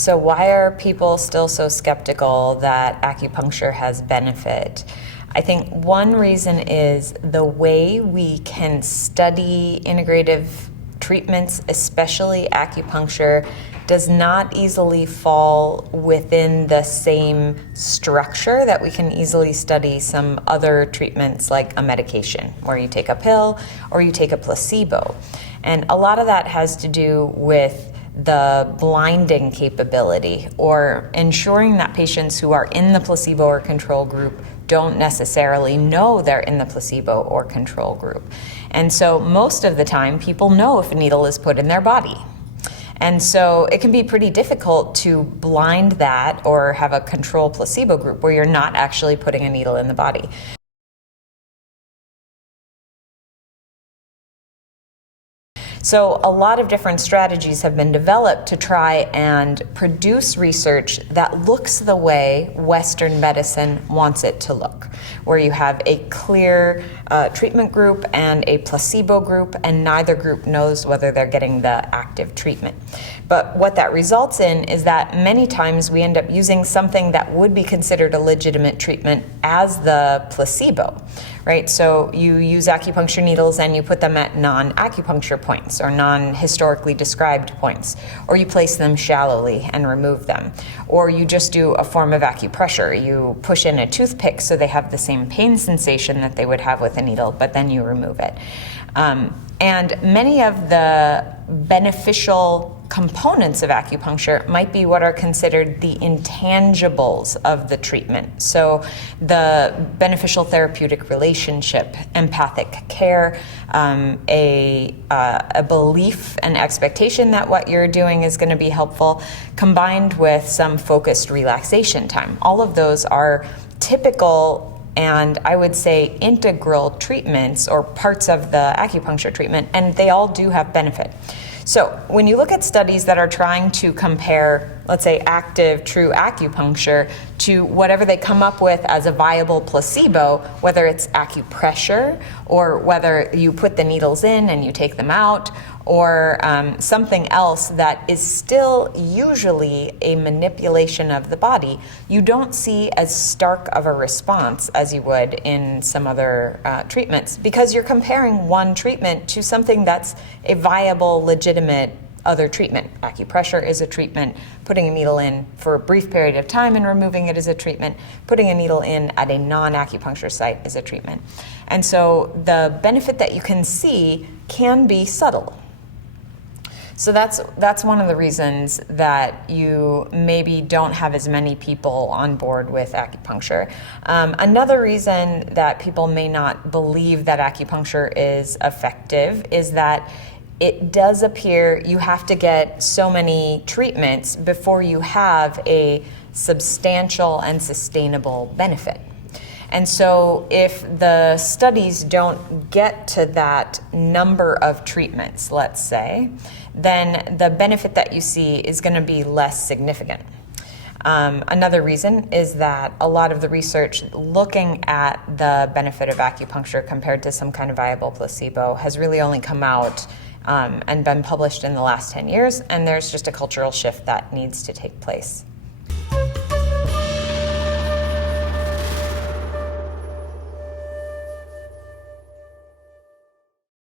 So why are people still so skeptical that acupuncture has benefit? I think one reason is the way we can study integrative treatments, especially acupuncture, does not easily fall within the same structure that we can easily study some other treatments like a medication, where you take a pill or you take a placebo. And a lot of that has to do with the blinding capability, or ensuring that patients who are in the placebo or control group don't necessarily know they're in the placebo or control group. And so most of the time, people know if a needle is put in their body. And so it can be pretty difficult to blind that or have a control placebo group where you're not actually putting a needle in the body. So a lot of different strategies have been developed to try and produce research that looks the way Western medicine wants it to look, where you have a clear treatment group and a placebo group, and neither group knows whether they're getting the active treatment. But what that results in is that many times we end up using something that would be considered a legitimate treatment as the placebo, right? So you use acupuncture needles and you put them at non-acupuncture points or non-historically described points, or you place them shallowly and remove them, or you just do a form of acupressure. You push in a toothpick so they have the same pain sensation that they would have with a needle, but then you remove it. And many of the beneficial components of acupuncture might be what are considered the intangibles of the treatment. So the beneficial therapeutic relationship, empathic care, a belief and expectation that what you're doing is going to be helpful, combined with some focused relaxation time. All of those are typical and I would say integral treatments or parts of the acupuncture treatment, and they all do have benefit. So when you look at studies that are trying to compare, let's say, active, true acupuncture to whatever they come up with as a viable placebo, whether it's acupressure or whether you put the needles in and you take them out, or something else that is still usually a manipulation of the body, you don't see as stark of a response as you would in some other treatments, because you're comparing one treatment to something that's a viable, legitimate other treatment. Acupressure is a treatment. Putting a needle in for a brief period of time and removing it is a treatment. Putting a needle in at a non-acupuncture site is a treatment. And so the benefit that you can see can be subtle. So that's one of the reasons that you maybe don't have as many people on board with acupuncture. Another reason that people may not believe that acupuncture is effective is that it does appear you have to get so many treatments before you have a substantial and sustainable benefit. And so if the studies don't get to that number of treatments, let's say, then the benefit that you see is going to be less significant. Another reason is that a lot of the research looking at the benefit of acupuncture compared to some kind of viable placebo has really only come out and been published in the last 10 years, and there's just a cultural shift that needs to take place.